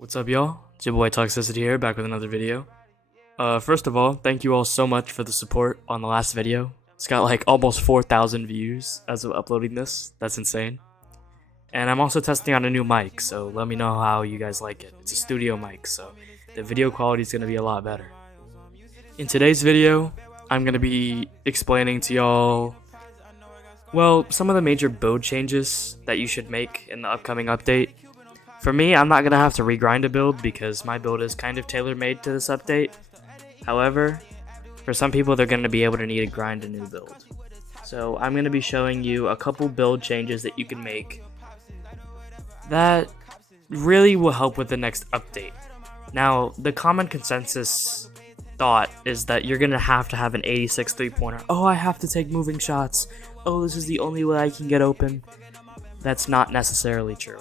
What's up, y'all? It's your boy Toxicity here, back with another video. First of all, thank you all so much for the support on the last video. It's got like almost 4,000 views as of uploading this. That's insane. And I'm also testing out a new mic, so let me know how you guys like it. It's a studio mic, so the video quality is going to be a lot better. In today's video, I'm going to be explaining to y'all, well, some of the major build changes that you should make in the upcoming update. For me, I'm not going to have to regrind a build because my build is kind of tailor-made to this update. However, for some people, they're going to be able to need to grind a new build. So I'm going to be showing you a couple build changes that you can make that really will help with the next update. Now, the common consensus thought is that you're going to have an 86 3-pointer. Oh, I have to take moving shots. Oh, this is the only way I can get open. That's not necessarily true.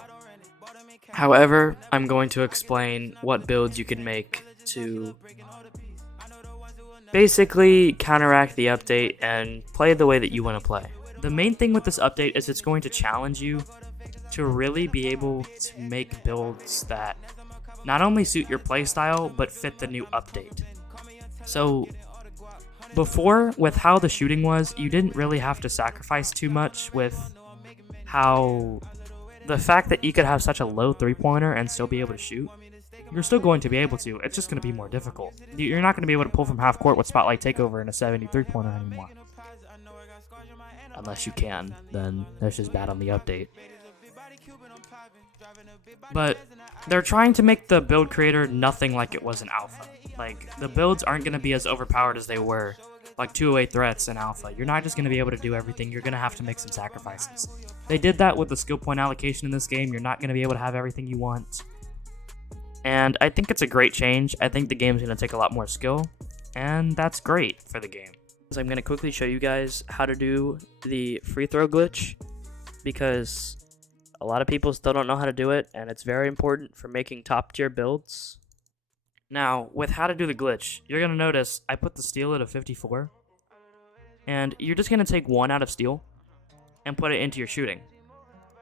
However, I'm going to explain what builds you can make to basically counteract the update and play the way that you want to play. The main thing with this update is it's going to challenge you to really be able to make builds that not only suit your playstyle, but fit the new update. So, before, with how the shooting was, you didn't really have to sacrifice too much with how the fact that you could have such a low 3-pointer and still be able to shoot. You're still going to be able to, it's just going to be more difficult. You're not going to be able to pull from half court with Spotlight Takeover in a 73-pointer anymore. Unless you can, then that's just bad on the update. But they're trying to make the build creator nothing like it was in alpha. Like, the builds aren't going to be as overpowered as they were, like 2-away threats in alpha. You're not just going to be able to do everything, you're going to have to make some sacrifices. They did that with the skill point allocation in this game. You're not going to be able to have everything you want. And I think it's a great change. I think the game's going to take a lot more skill, and that's great for the game. So I'm going to quickly show you guys how to do the free throw glitch, because a lot of people still don't know how to do it, and it's very important for making top tier builds. Now, with how to do the glitch, you're going to notice I put the steal at a 54, and you're just going to take one out of steal and put it into your shooting.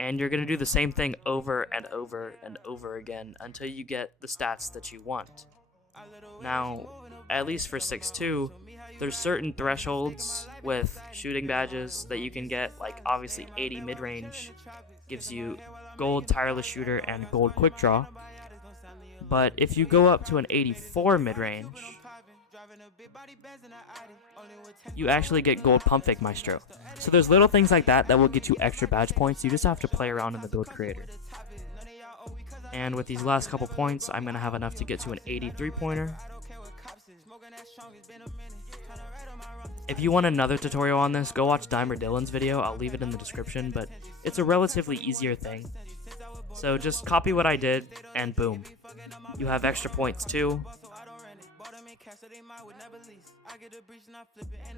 And you're going to do the same thing over and over and over again until you get the stats that you want. Now, at least for 6-2, there's certain thresholds with shooting badges that you can get, like obviously 80 mid-range gives you gold tireless shooter and gold quick draw. But if you go up to an 84 mid-range, you actually get gold pump fake maestro. So there's little things like that that will get you extra badge points. You just have to play around in the build creator. And with these last couple points, I'm going to have enough to get to an 83 pointer. If you want another tutorial on this, go watch Dimer Dylan's video. I'll leave it in the description, but it's a relatively easier thing. So just copy what I did, and boom. You have extra points too.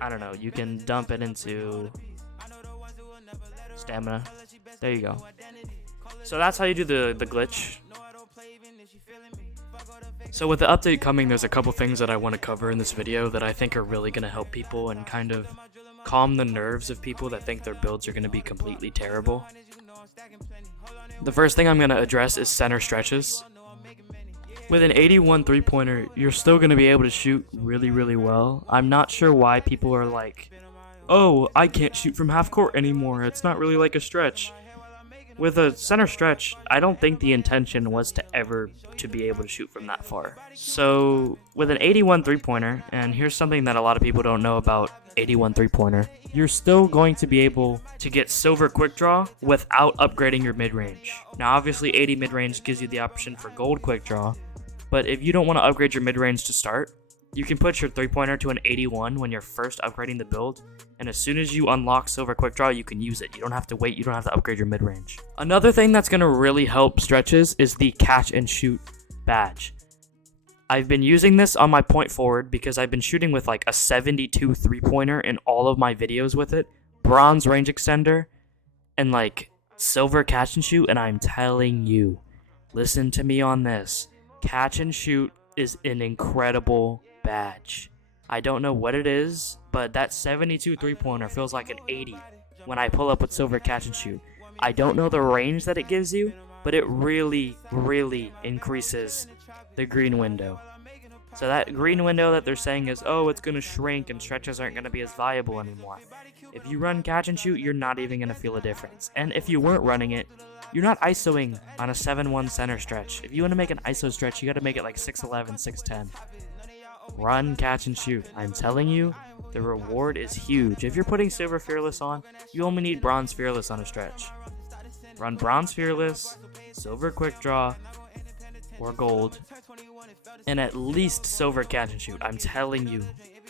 I don't know, you can dump it into stamina. There you go. So that's how you do the glitch. So with the update coming, there's a couple things that I want to cover in this video that I think are really going to help people and kind of calm the nerves of people that think their builds are going to be completely terrible. The first thing I'm going to address is center stretches. With an 81 3-pointer, you're still going to be able to shoot really, really well. I'm not sure why people are like, oh, I can't shoot from half court anymore. It's not really like a stretch. With a center stretch, I don't think the intention was to be able to shoot from that far. So with an 81 3-pointer, and here's something that a lot of people don't know about 81 3-pointer, you're still going to be able to get silver quick draw without upgrading your mid-range. Now obviously 80 mid-range gives you the option for gold quick draw, but if you don't want to upgrade your mid-range to start, you can put your 3-pointer to an 81 when you're first upgrading the build, and as soon as you unlock silver quick draw, you can use it. You don't have to wait, you don't have to upgrade your mid-range. Another thing that's going to really help stretches is the catch and shoot badge. I've been using this on my point forward because I've been shooting with like a 72 3-pointer in all of my videos with it, bronze range extender, and like silver catch and shoot, and I'm telling you, listen to me on this, catch and shoot is an incredible badge. I don't know what it is, but that 72 3-pointer feels like an 80 when I pull up with silver catch and shoot. I don't know the range that it gives you, but it really increases the green window. So that green window that they're saying is, oh, it's going to shrink and stretches aren't going to be as viable anymore. If you run catch and shoot, you're not even going to feel a difference. And if you weren't running it, you're not ISOing on a 7-1 center stretch. If you want to make an ISO stretch, you got to make it like 6'11", 6'10". Run catch and shoot. I'm telling you, the reward is huge. If you're putting Silver Fearless on, you only need Bronze Fearless on a stretch. Run Bronze Fearless, Silver Quick Draw, or Gold, and at least Silver catch and shoot. I'm telling you,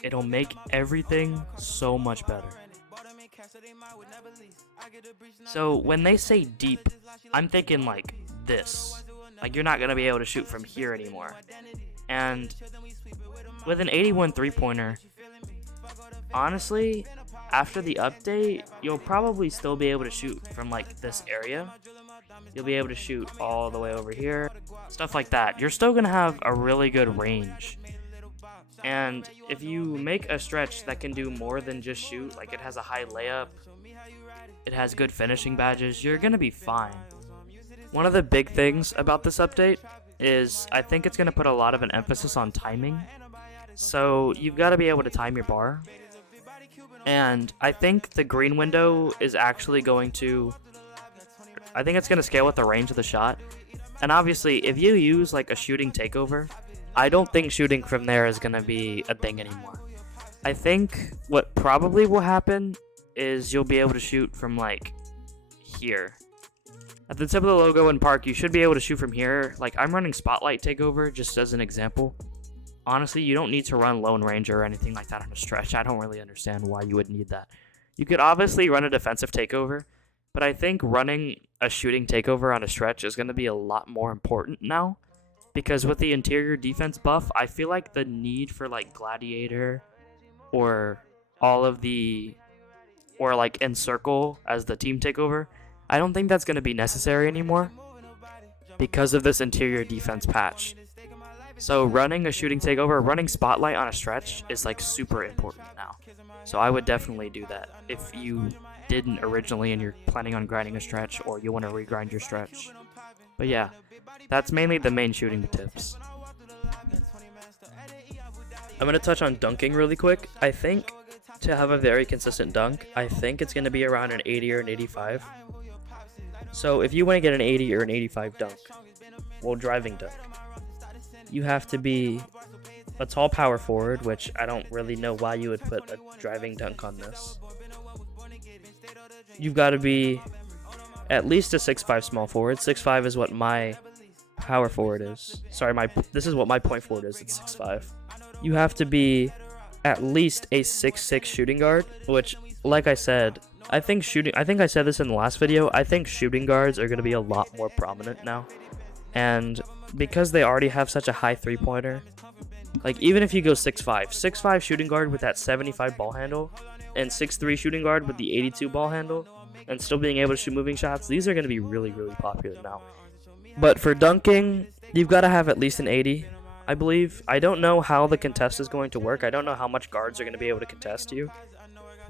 it'll make everything so much better. So when they say deep, I'm thinking like this. Like you're not going to be able to shoot from here anymore. And with an 81 3-pointer, honestly, after the update, you'll probably still be able to shoot from like this area. You'll be able to shoot all the way over here, stuff like that. You're still going to have a really good range. And if you make a stretch that can do more than just shoot, like it has a high layup, it has good finishing badges, you're going to be fine. One of the big things about this update is I think it's going to put a lot of an emphasis on timing. So you've got to be able to time your bar. And I think the green window is actually going to, I think it's going to scale with the range of the shot. And obviously, if you use like a shooting takeover, I don't think shooting from there is going to be a thing anymore. I think what probably will happen is you'll be able to shoot from like here. At the tip of the logo in park, you should be able to shoot from here. Like I'm running Spotlight Takeover just as an example. Honestly, you don't need to run Lone Ranger or anything like that on a stretch. I don't really understand why you would need that. You could obviously run a defensive takeover, but I think running a shooting takeover on a stretch is going to be a lot more important now. Because with the interior defense buff, I feel like the need for like Gladiator or all of the, or like Encircle as the team takeover, I don't think that's going to be necessary anymore because of this interior defense patch. So running a shooting takeover, running Spotlight on a stretch is like super important now. So I would definitely do that if you didn't originally and you're planning on grinding a stretch or you want to regrind your stretch. But yeah, that's mainly the main shooting tips. I'm going to touch on dunking really quick. I think to have a very consistent dunk, I think it's going to be around an 80 or an 85. So if you want to get an 80 or an 85 dunk, well, driving dunk, you have to be a tall power forward, which I don't really know why you would put a driving dunk on this. You've got to be at least a 6'5" small forward. 6'5" is what my power forward is. Sorry, this is what my point forward is. It's 6'5". You have to be at least a 6'6" shooting guard, which, like I said, I think I said this in the last video, I think shooting guards are going to be a lot more prominent now. And because they already have such a high 3-pointer, like even if you go 6'5" shooting guard with that 75 ball handle, and 6'3" shooting guard with the 82 ball handle, and still being able to shoot moving shots, these are going to be really popular now. But for dunking, you've got to have at least an 80, I believe. I don't know how the contest is going to work. I don't know how much guards are going to be able to contest you.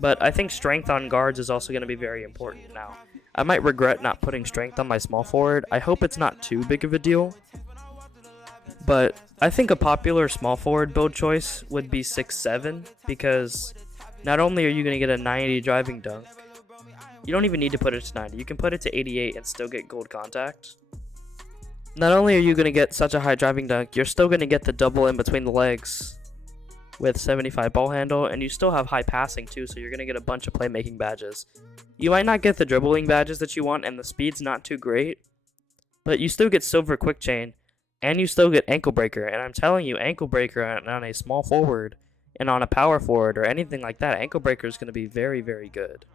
But I think strength on guards is also going to be very important now. I might regret not putting strength on my small forward. I hope it's not too big of a deal. But I think a popular small forward build choice would be 6'7", because not only are you going to get a 90 driving dunk, you don't even need to put it to 90. You can put it to 88 and still get gold contact. Not only are you going to get such a high driving dunk, you're still going to get the double in between the legs with 75 ball handle, and you still have high passing too, so you're going to get a bunch of playmaking badges. You might not get the dribbling badges that you want, and the speed's not too great, but you still get silver quick chain, and you still get ankle breaker. And I'm telling you, ankle breaker on a small forward and on a power forward or anything like that, ankle breaker is going to be very good.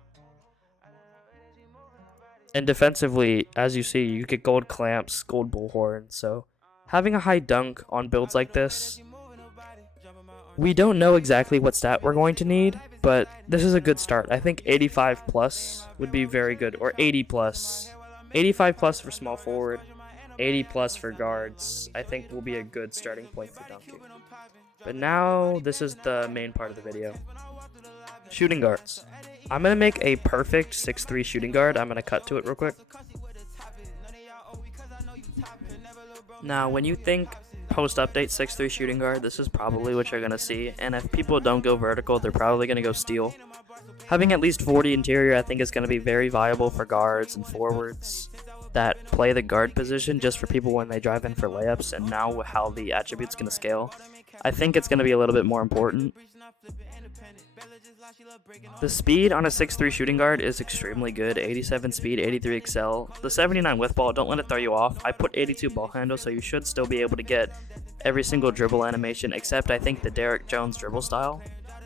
And defensively, as you see, you get gold clamps, gold bullhorn. So having a high dunk on builds like this, we don't know exactly what stat we're going to need, but this is a good start. I think 85 plus would be very good, or 80 plus. 85 plus for small forward, 80 plus for guards, I think will be a good starting point for dunking. But now, this is the main part of the video. Shooting guards. I'm going to make a perfect 6'3" shooting guard. I'm going to cut to it real quick. Now, when you think post-update 6'3 shooting guard, this is probably what you're going to see, and if people don't go vertical, they're probably going to go steel. Having at least 40 interior, I think, is going to be very viable for guards and forwards that play the guard position just for people when they drive in for layups, and now how the attribute's going to scale, I think it's going to be a little bit more important. The speed on a 6'3 shooting guard is extremely good, 87 speed, 83 excel. The 79 with ball, don't let it throw you off. I put 82 ball handle, so you should still be able to get every single dribble animation, except I think the Derrick Jones dribble style.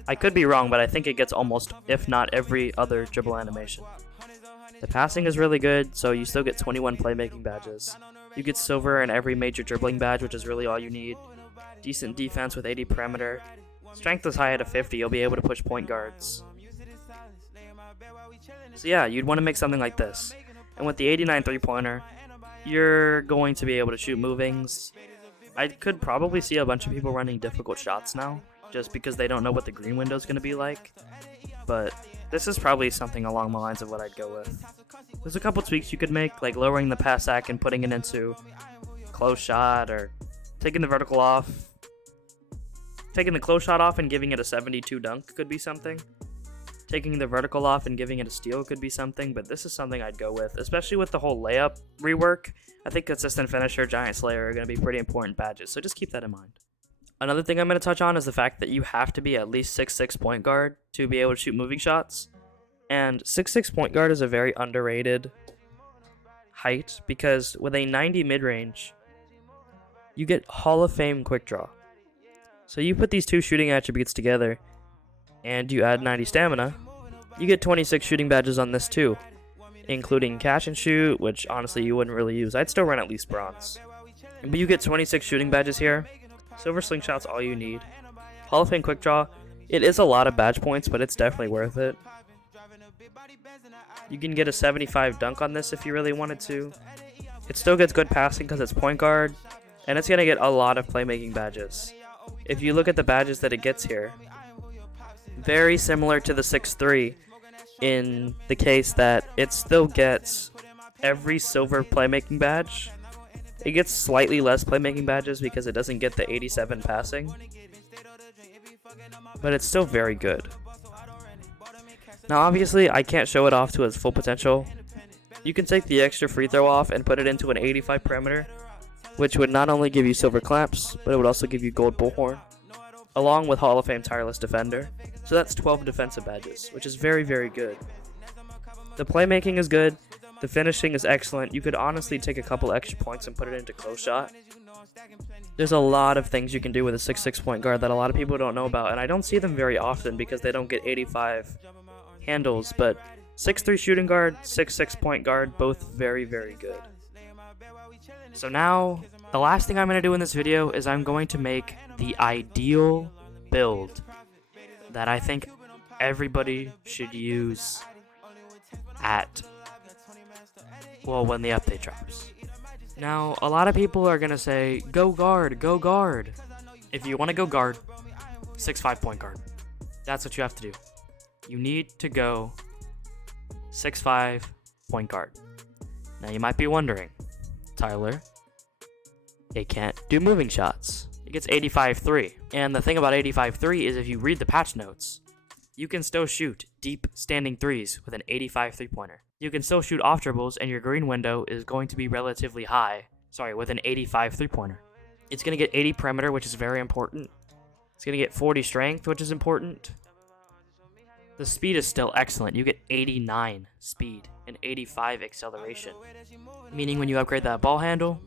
I could be wrong, but I think it gets almost, if not every other dribble animation. The passing is really good, so you still get 21 playmaking badges. You get silver in every major dribbling badge, which is really all you need. Decent defense with 80 perimeter. Strength is high at a 50, you'll be able to push point guards. So yeah, you'd want to make something like this. And with the 89 3-pointer, you're going to be able to shoot movings. I could probably see a bunch of people running difficult shots now, just because they don't know what the green window is going to be like. But this is probably something along the lines of what I'd go with. There's a couple tweaks you could make, like lowering the pass sack and putting it into close shot, or taking the vertical off. Taking the close shot off and giving it a 72 dunk could be something. Taking the vertical off and giving it a steal could be something, but this is something I'd go with, especially with the whole layup rework. I think consistent finisher, giant slayer are going to be pretty important badges, so just keep that in mind. Another thing I'm going to touch on is the fact that you have to be at least 6'6 point guard to be able to shoot moving shots. And 6'6 point guard is a very underrated height, because with a 90 mid-range, you get Hall of Fame quick draw. So you put these two shooting attributes together, and you add 90 stamina, you get 26 shooting badges on this too, including catch and shoot, which honestly you wouldn't really use. I'd still run at least bronze. But you get 26 shooting badges here. Silver slingshot's all you need. Hall of Fame quick draw, it is a lot of badge points, but it's definitely worth it. You can get a 75 dunk on this if you really wanted to. It still gets good passing because it's point guard, and it's going to get a lot of playmaking badges. If you look at the badges that it gets here, very similar to the 6'3 in the case that it still gets every silver playmaking badge. It gets slightly less playmaking badges because it doesn't get the 87 passing, but it's still very good. Now obviously I can't show it off to its full potential. You can take the extra free throw off and put it into an 85 perimeter, which would not only give you silver clamps, but it would also give you gold bullhorn, along with Hall of Fame tireless defender. So that's 12 defensive badges, which is very, very good. The playmaking is good. The finishing is excellent. You could honestly take a couple extra points and put it into close shot. There's a lot of things you can do with a 6'6 point guard that a lot of people don't know about, and I don't see them very often because they don't get 85 handles, but 6'3 shooting guard, 6'6 point guard, both very, very good. So now, the last thing I'm going to do in this video is I'm going to make the ideal build that I think everybody should use when the update drops. Now, a lot of people are going to say, go guard, go guard. If you want to go guard, 6'5 point guard. That's what you have to do. You need to go 6'5 point guard. Now you might be wondering, Tyler, it can't do moving shots. It gets 85-3. And the thing about 85-3 is if you read the patch notes, you can still shoot deep standing threes with an 85 3-pointer. You can still shoot off dribbles, and your green window is going to be relatively high. With an 85 3-pointer. It's going to get 80 perimeter, which is very important. It's going to get 40 strength, which is important. The speed is still excellent. You get 89 speed and 85 acceleration. Meaning when you upgrade that ball handle,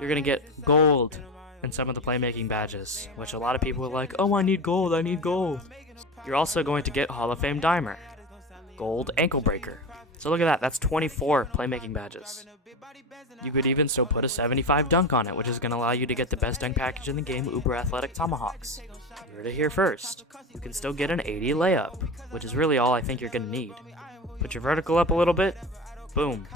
you're going to get gold in some of the playmaking badges, which a lot of people are like, oh, I need gold, I need gold. You're also going to get Hall of Fame Dimer, gold ankle breaker. So look at that, that's 24 playmaking badges. You could even still put a 75 dunk on it, which is going to allow you to get the best dunk package in the game, Uber Athletic Tomahawks. You heard it here first. You can still get an 80 layup, which is really all I think you're going to need. Put your vertical up a little bit, boom,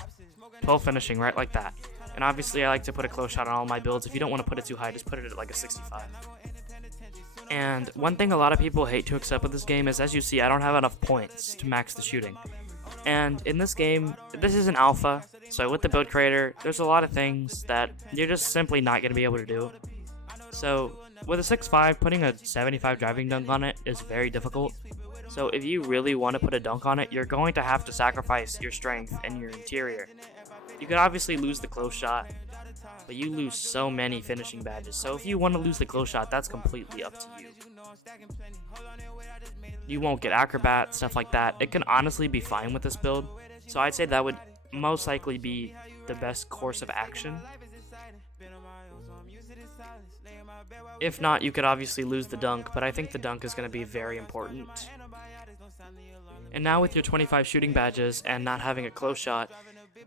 12 finishing right like that. And obviously I like to put a close shot on all my builds. If you don't want to put it too high, just put it at like a 65. And one thing a lot of people hate to accept with this game is, as you see, I don't have enough points to max the shooting. And in this game, this is an alpha, so with the build creator, there's a lot of things that you're just simply not going to be able to do. So with a 6.5, putting a 75 driving dunk on it is very difficult. So if you really want to put a dunk on it, you're going to have to sacrifice your strength and your interior. You could obviously lose the close shot, but you lose so many finishing badges. So if you want to lose the close shot, that's completely up to you. You won't get acrobat, stuff like that. It can honestly be fine with this build. So I'd say that would most likely be the best course of action. If not, you could obviously lose the dunk, but I think the dunk is going to be very important. And now with your 25 shooting badges and not having a close shot,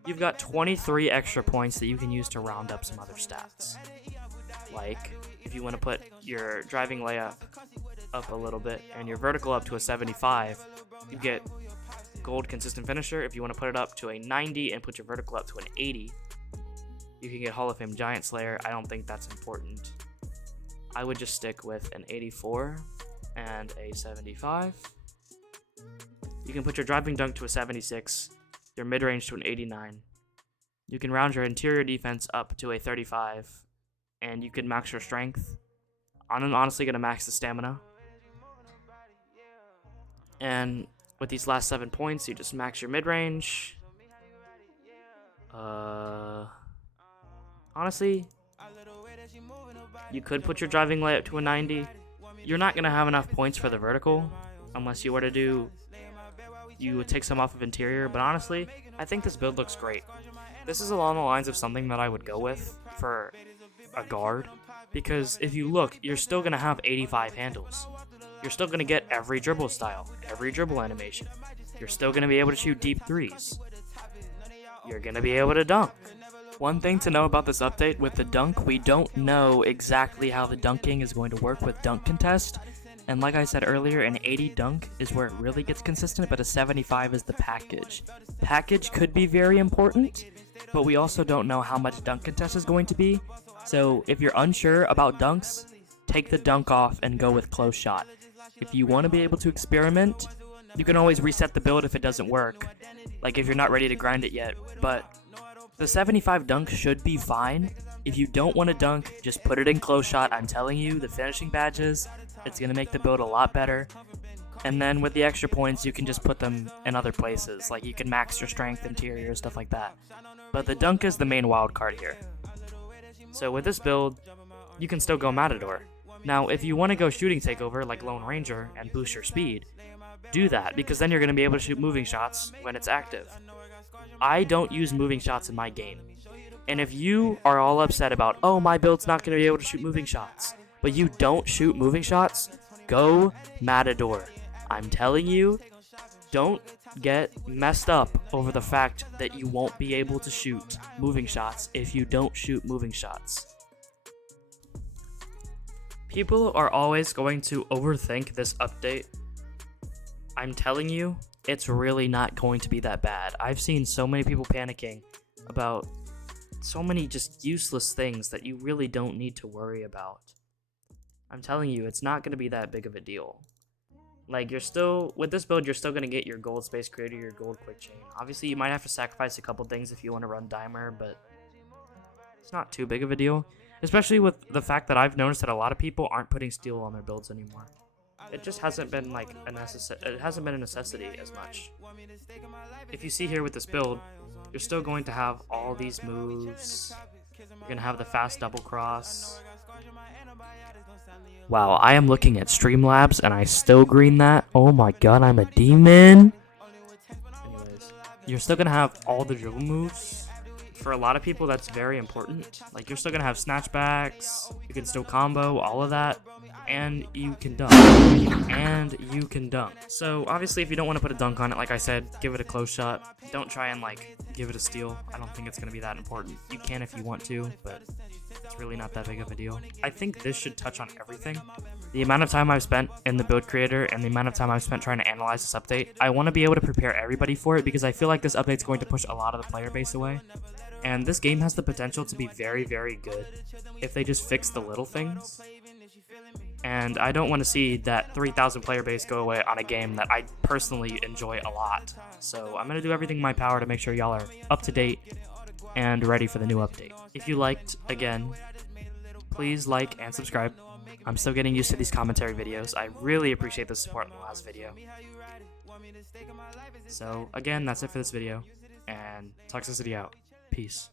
you've got 23 extra points that you can use to round up some other stats. Like, if you want to put your driving layup up a little bit and your vertical up to a 75, you get gold consistent finisher. If you want to put it up to a 90 and put your vertical up to an 80, you can get Hall of Fame Giant Slayer. I don't think that's important. I would just stick with an 84 and a 75. You can put your driving dunk to a 76, your mid-range to an 89. You can round your interior defense up to a 35, and you can max your strength. I'm honestly going to max the stamina. And with these last 7 points, you just max your mid-range. Honestly, you could put your driving layup to a 90. You're not going to have enough points for the vertical unless you were to do, you would take some off of interior, but honestly, I think this build looks great. This is along the lines of something that I would go with for a guard, because if you look, you're still going to have 85 handles. You're still going to get every dribble style, every dribble animation. You're still going to be able to shoot deep threes. You're going to be able to dunk. One thing to know about this update, with the dunk, we don't know exactly how the dunking is going to work with dunk contest. And like I said earlier, an 80 dunk is where it really gets consistent, but a 75 is the package. Package could be very important, but we also don't know how much dunk contest is going to be. So if you're unsure about dunks, take the dunk off and go with close shot. If you want to be able to experiment, you can always reset the build if it doesn't work, like if you're not ready to grind it yet. But the 75 dunk should be fine. If you don't want to dunk, just put it in close shot. I'm telling you, the finishing badges, it's going to make the build a lot better. And then with the extra points, you can just put them in other places. Like you can max your strength, interior, stuff like that. But the dunk is the main wild card here. So with this build, you can still go Matador. Now, if you want to go shooting takeover like Lone Ranger and boost your speed, do that, because then you're going to be able to shoot moving shots when it's active. I don't use moving shots in my game. And if you are all upset about, oh, my build's not going to be able to shoot moving shots, but you don't shoot moving shots, go Matador. I'm telling you, don't get messed up over the fact that you won't be able to shoot moving shots if you don't shoot moving shots. People are always going to overthink this update. I'm telling you, it's really not going to be that bad. I've seen so many people panicking about so many just useless things that you really don't need to worry about. I'm telling you, it's not going to be that big of a deal. Like, with this build, you're still going to get your gold space creator, your gold quick chain. Obviously, you might have to sacrifice a couple things if you want to run Dimer, but it's not too big of a deal. Especially with the fact that I've noticed that a lot of people aren't putting steel on their builds anymore. It just hasn't been like a necessity as much. If you see here with this build, you're still going to have all these moves. You're going to have the fast double cross. Wow, I am looking at Streamlabs and I still green that. Oh my god, I'm a demon. Anyways, you're still going to have all the dribble moves. For a lot of people, that's very important. Like, you're still going to have snatchbacks, you can still combo, all of that, and you can dunk. So, obviously, if you don't want to put a dunk on it, like I said, give it a close shot. Don't try and, give it a steal. I don't think it's going to be that important. You can if you want to, but it's really not that big of a deal. I think this should touch on everything. The amount of time I've spent in the build creator and the amount of time I've spent trying to analyze this update, I want to be able to prepare everybody for it because I feel like this update's going to push a lot of the player base away. And this game has the potential to be very, very good if they just fix the little things. and I don't want to see that 3,000 player base go away on a game that I personally enjoy a lot. So I'm going to do everything in my power to make sure y'all are up to date and ready for the new update. If you liked, again, please like and subscribe. I'm still getting used to these commentary videos. I really appreciate the support in the last video. So again, that's it for this video, and Toxicity out. Peace.